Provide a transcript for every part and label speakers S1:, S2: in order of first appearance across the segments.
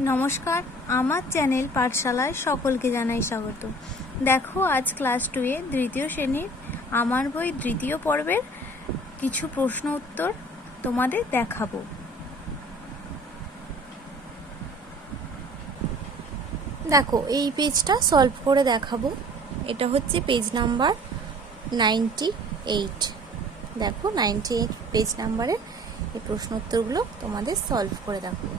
S1: নমস্কার, আমার চ্যানেল পাঠশালায় সকলকে জানাই স্বাগত। দেখো, আজ ক্লাস টুয়ে দ্বিতীয় শ্রেণির আমার বই দ্বিতীয় পর্বের কিছু প্রশ্ন উত্তর তোমাদের দেখাবো। দেখো, এই পেজটা সলভ করে দেখাবো। এটা হচ্ছে পেজ নাম্বার নাইনটি এইট দেখো নাইনটি এইট পেজ নাম্বারের এই প্রশ্ন উত্তরগুলো তোমাদের সলভ করে দেখাবো।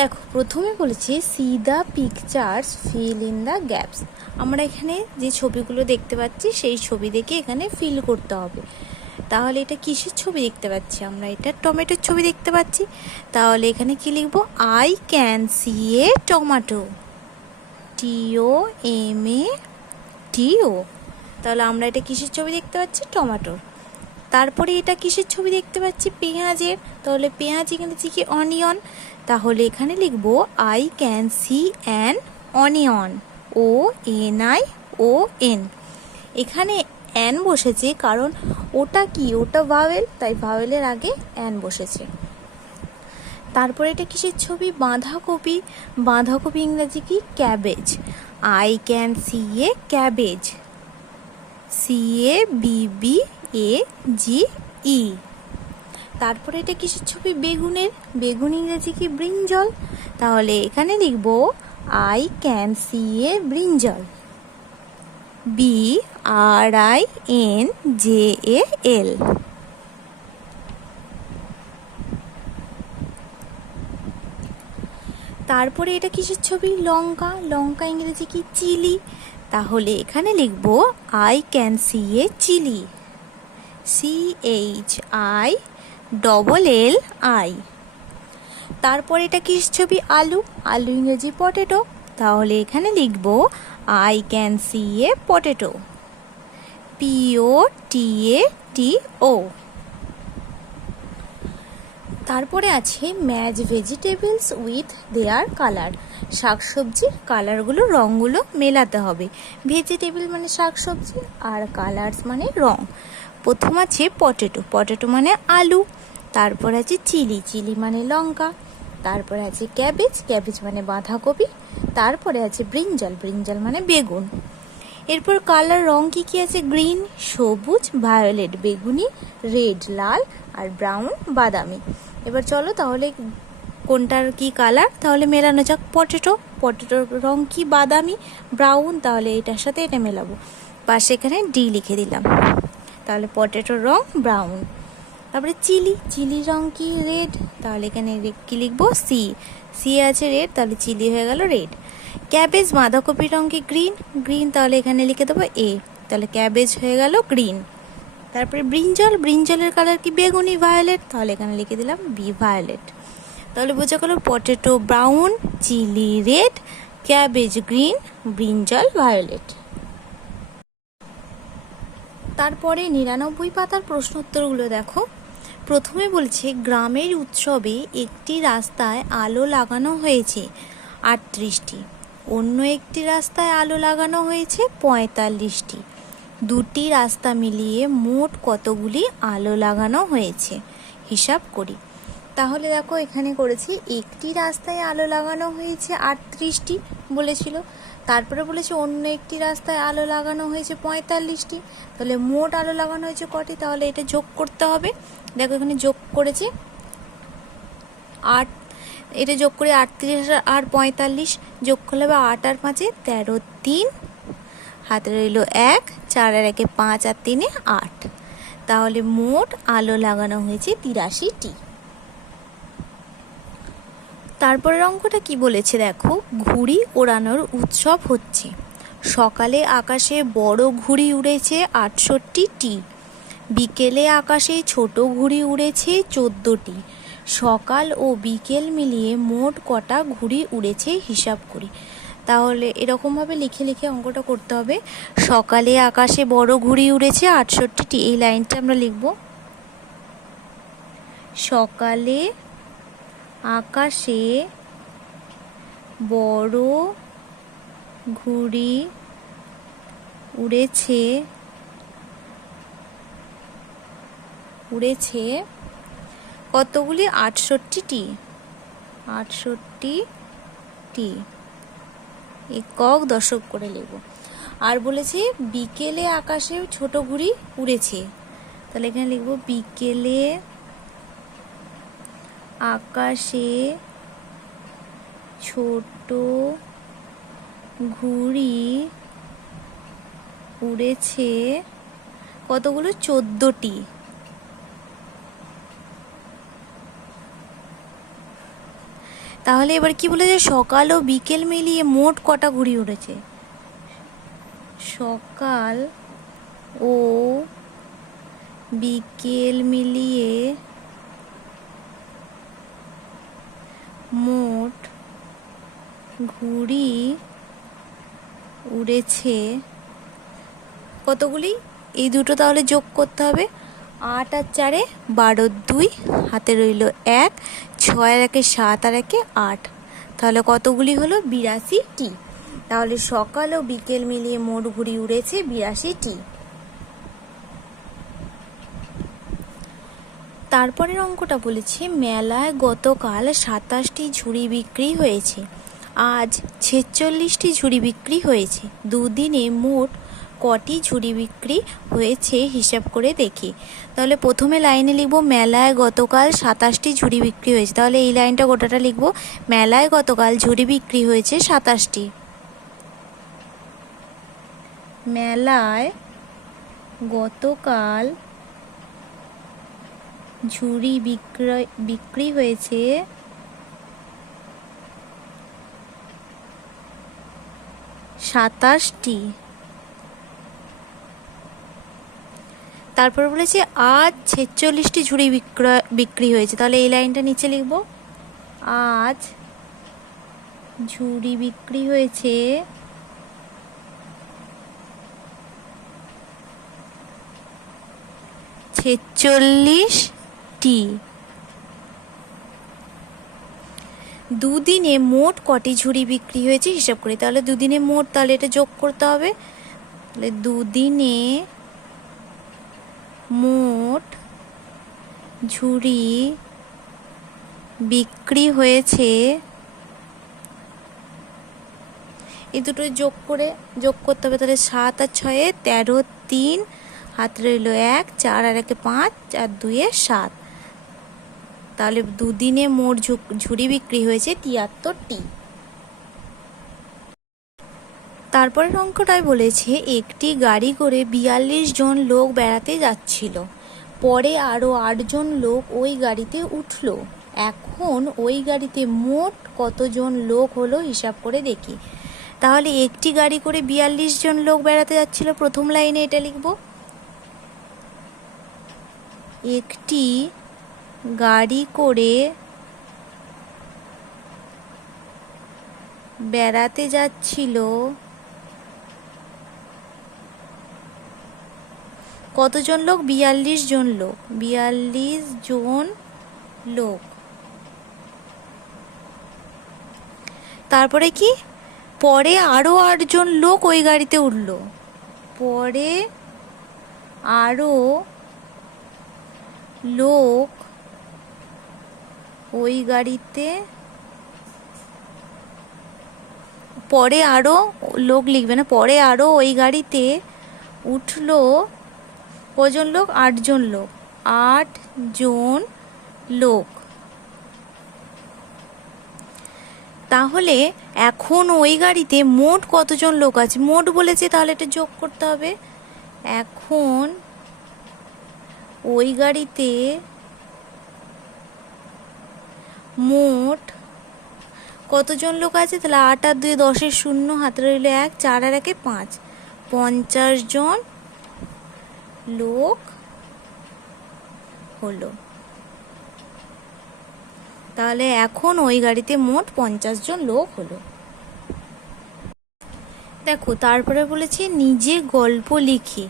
S1: দেখো, প্রথমে বলেছে see the pictures fill in the gaps আমরা এখানে যে ছবিগুলো দেখতে পাচ্ছি, সেই ছবি দেখে এখানে ফিল করতে হবে। তাহলে এটা কিসের ছবি দেখতে পাচ্ছি আমরা? এটা টমেটোর ছবি দেখতে পাচ্ছি। তাহলে এখানে কি লিখব? I can see a tomato T O M A T O তাহলে আমরা এটা কিসের ছবি দেখতে পাচ্ছি? টমেটোর। তারপরে এটা কিসের ছবি দেখতে পাচ্ছি? পেঁয়াজের। তাহলে পেঁয়াজ ইংরেজি কি অনিয়ন তাহলে এখানে লিখব I can see an onion O N I O N এখানে অ্যান বসেছে কারণ ওটা কি? ওটা ভাওয়েল তাই ভাওয়েলের আগে অ্যান বসেছে। তারপরে এটা কিসের ছবি? বাঁধাকপি। বাঁধাকপি ইংরাজি কি? Cabbage I can see a cabbage C A B A G E তারপরে এটা কিসের ছবি? বেগুনের। বেগুন ইংরেজি কি? ব্রিঞ্জল। তাহলে এখানে লিখব I can see a brinjal B R I N J A L তারপরে এটা কিসের ছবি? লঙ্কা। লঙ্কা ইংরেজি কি? চিলি। তাহলে এখানে লিখব I can see a chilli C H I double L I তারপর এটা কিস ছবি? আলু। আলু ইংরেজি পটেটো তাহলে এখানে লিখব I can see a potato P O T A T O তারপরে আছে match vegetables with their colour শাকসবজির কালারগুলো, রঙগুলো মেলাতে হবে। ভেজিটেবল মানে শাকসবজি আর কালার্স মানে রং। প্রথম আছে পটেটো পটেটো মানে আলু। তারপর আছে চিলি। চিলি মানে লঙ্কা। তারপরে আছে ক্যাবেজ ক্যাবেজ মানে বাঁধাকপি। তারপরে আছে ব্রিঞ্জল ব্রিঞ্জল মানে বেগুন। এরপর কালার রং কি কি আছে? গ্রিন সবুজ ভায়োলেট বেগুনি রেড লাল আর ব্রাউন বাদামি। এবার চলো তাহলে কোনটার কি কালার? তাহলে মেলানো যাক পটেটো। পটেটোর রং কি বাদামি? ব্রাউন, তাহলে এটার সাথে এটা মেলাবো। পাশে এখানে ডি লিখে দিলাম। তাহলে পটেটোর রং ব্রাউন। তারপরে চিলি। চিলি রং কি রেড? তাহলে এখানে কি লিখব? সি। সি আছে রেড, তাহলে চিলি হয়ে গেল রেড। ক্যাবেজ বাঁধাকপির রং কি গ্রিন? গ্রিন, তাহলে এখানে লিখে দেবো এ। তাহলে ক্যাবেজ হয়ে গেল গ্রিন। তারপরে ব্রিঞ্জল। ব্রিঞ্জলের কালার কি বেগুনি ভায়োলেট? তাহলে এখানে লিখে দিলাম বি ভায়োলেট। তাহলে বোঝা গেল potato brown, chilli red, cabbage green, brinjal violet. তারপরে নিরানব্বই পাতার প্রশ্ন উত্তরগুলো দেখো। প্রথমে বলছে, গ্রামের উৎসবে একটি রাস্তায় আলো লাগানো হয়েছে আটত্রিশটি। অন্য একটি রাস্তায় আলো লাগানো হয়েছে পঁয়তাল্লিশটি। দুটি রাস্তা মিলিয়ে মোট কতগুলি আলো লাগানো হয়েছে? হিসাব করি। তাহলে দেখো, এখানে করেছি, একটি রাস্তায় আলো লাগানো হয়েছে আটত্রিশটি বলেছিল। তারপরে বলেছে অন্য একটি রাস্তায় আলো লাগানো হয়েছে পঁয়তাল্লিশটি। তাহলে মোট আলো লাগানো হয়েছে কটি? তাহলে এটা যোগ করতে হবে। দেখো, এখানে যোগ করেছে আট, এটা যোগ করে আটত্রিশ আর পঁয়তাল্লিশ, যোগ করলে হবে আট আর পাঁচে তেরো তিন। হাতে রইল এক, চার আর একে পাঁচ আর তিনে আট। তাহলে মোট আলো লাগানো হয়েছে তিরাশিটি। তারপরের অঙ্কটা কি বলেছে দেখো? ঘুড়ি ওড়ানোর উৎসব হচ্ছে। সকালে আকাশে বড় ঘুড়ি উড়েছে আটষট্টিটি বিকেলে আকাশে ছোট ঘুড়ি উড়েছে চোদ্দোটি সকাল ও বিকেল মিলিয়ে মোট কটা ঘুড়ি উড়েছে হিসাব করি। তাহলে এরকমভাবে লিখে লিখে অঙ্কটা করতে হবে। সকালে আকাশে বড় ঘুড়ি উড়েছে আটষট্টিটি এই লাইনটা আমরা লিখব। সকালে আকাশে বড় ঘুড়ি উড়েছে উড়েছে কতগুলি? আটষট্টিটি। আটষট্টি টি একক দশক করে লিখব আর বলেছে বিকেলে আকাশে ছোট ঘুড়ি উড়েছে। তাহলে এখানে লিখব বিকেলে আকাশে ছোট ঘুড়ি উড়েছে কতগুলো? চোদ্দটি। তাহলে এবার কি বলেছে সকাল ও বিকেল মিলিয়ে মোট কটা ঘুড়ি উড়েছে? সকাল ও বিকেল মিলিয়ে মোট ঘুড়ি উড়েছে কতগুলি? এই দুটো তাহলে যোগ করতে হবে। আট আর চারে বারো দুই, হাতে রইল এক, ছয় একে সাত আর একে আট। তাহলে কতগুলি হলো? বিরাশিটি। তাহলে সকাল ও বিকেল মিলিয়ে মোট ঘুড়ি উড়েছে বিরাশিটি। তারপরের অঙ্কটা বলেছে, মেলায় গতকাল সাতাশটি ঝুড়ি বিক্রি হয়েছে। আজ ছেচল্লিশটি ঝুড়ি বিক্রি হয়েছে। দুদিনে মোট কটি ঝুড়ি বিক্রি হয়েছে হিসাব করে দেখি। তাহলে প্রথমে লাইনে লিখব, মেলায় গতকাল সাতাশটি ঝুড়ি বিক্রি হয়েছে। তাহলে এই লাইনটা গোটাটা লিখব, মেলায় গতকাল ঝুড়ি বিক্রি হয়েছে সাতাশটি। মেলায় গতকাল ঝুড়ি বিক্রয়, বিক্রি হয়েছে। সাতাশটি। তারপর বলেছে, আজ ছেচল্লিশটি ঝুড়ি বিক্রয়, বিক্রি হয়েছে। তাহলে এই লাইনটা নিচে লিখব। আজ ঝুড়ি বিক্রি হয়েছে ছেচল্লিশটি দুদিনে মোট কটি ঝুড়ি বিক্রি হয়েছে হিসাব করি। তাহলে দুদিনে মোট তাহলে এটা যোগ করতে হবে। তাহলে দুদিনে মোট ঝুড়ি বিক্রি হয়েছে এই দুটো যোগ করে যোগ করতে হবে। তাহলে সাত আর ছয়ে তেরো তিন, হাত রইল এক, চার আর একে পাঁচ, আর দুয়ে সাত। তাহলে দুদিনে মোট ঝুড়ি বিক্রি হয়েছে তিয়াত্তরটি। তারপরের অঙ্কটায় বলেছে, একটি গাড়ি করে বিয়াল্লিশ জন লোক বেড়াতে যাচ্ছিল। পরে আরও আটজন লোক ওই গাড়িতে উঠল। এখন ওই গাড়িতে মোট কতজন লোক হলো হিসাব করে দেখি। তাহলে একটি গাড়ি করে বিয়াল্লিশ জন লোক বেড়াতে যাচ্ছিল, প্রথম লাইনে এটা লিখব। একটি গাড়ি করে বেড়াতে যাচ্ছিল। কতজন লোক? বিয়াল্লিশ জন লোক। বিয়াল্লিশ জন লোক। তারপরে কি? পরে আরও আটজন লোক ওই গাড়িতে উঠল। পরে আরও লোক ওই গাড়িতে পরে আরও লোক লিখবে না, পরে আরও ওই গাড়িতে উঠল কজন লোক? আটজন লোক। আট জন লোক। তাহলে এখন ওই গাড়িতে মোট কতজন লোক আছে? মোট বলেছে তাহলে এটা যোগ করতে হবে। এখন ওই গাড়িতে মোট কতজন লোক আছে? তাহলে আট আর দুই দশের শূন্য, হাতে রইল এক, চার আর একে পাঁচ। পঞ্চাশ জন লোক হলো। তাহলে এখন ওই গাড়িতে মোট পঞ্চাশ জন লোক হলো। দেখো, তারপরে বলেছে নিজে গল্প লিখি।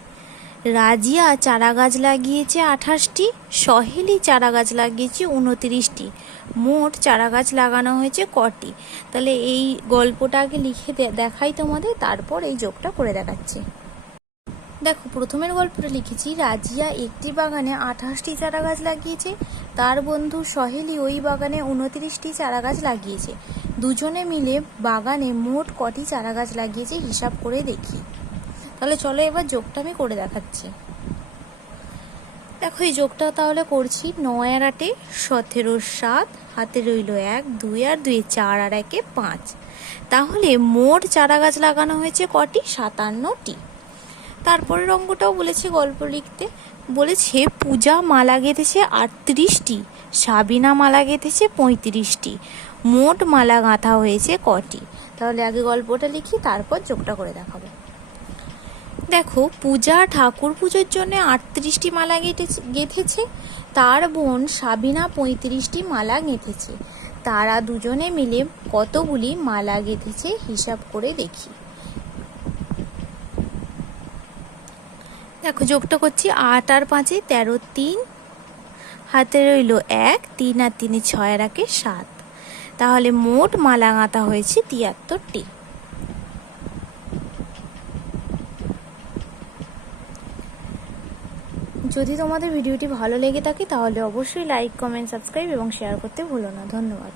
S1: রাজিয়া চারা গাছ লাগিয়েছে আঠাশটি, সহেলি চারা গাছ লাগিয়েছে উনত্রিশটি। মোট চারা গাছ লাগানো হয়েছে কটি। তাহলে এই গল্পটা আগে লিখে দেখাই তোমাদের, তারপর এই যোগটা করে দেখাচ্ছি। দেখো, প্রথমের গল্পটা লিখেছি, রাজিয়া একটি বাগানে আঠাশটি চারা গাছ লাগিয়েছে, তার বন্ধু সহেলি ওই বাগানে উনত্রিশটি চারা গাছ লাগিয়েছে। দুজনে মিলে বাগানে মোট কটি চারা গাছ লাগিয়েছে হিসাব করে দেখি। তাহলে চলো এবার যোগটা আমি করে দেখাচ্ছি। দেখো, এই যোগটা তাহলে করছি নয় আর আটে সতেরো সাত, হাতে রইল এক, দুই আর দুই, চার আর একে পাঁচ। তাহলে মোট চারা গাছ লাগানো হয়েছে কটি? সাতান্নটি। তারপরের অঙ্কটাও বলেছে গল্প লিখতে। বলেছে, পূজা মালা গেঁথেছে আটত্রিশটি, সাবিনা মালা গেঁথেছে পঁয়ত্রিশটি। মোট মালা গাঁথা হয়েছে কটি? তাহলে আগে গল্পটা লিখি, তারপর যোগটা করে দেখাবো। দেখো, পূজা ঠাকুর পুজোর জন্য আটত্রিশটি মালা গেঁথেছে গেঁথেছে, তার বোন সাবিনা পঁয়ত্রিশটি মালা গেঁথেছে। তারা দুজনে মিলে কতগুলি মালা গেঁথেছে হিসাব করে দেখি। দেখো, যোগটা করছি আট আর পাঁচে তেরো তিন, হাতে রইল এক, তিন আর তিনে ছয় রাখে সাত। তাহলে মোট মালা গাঁথা হয়েছে তিয়াত্তরটি। যদি তোমাদের ভিডিওটি ভালো লেগে থাকে, তাহলে অবশ্যই লাইক কমেন্ট সাবস্ক্রাইব এবং শেয়ার করতে ভুলো না। ধন্যবাদ।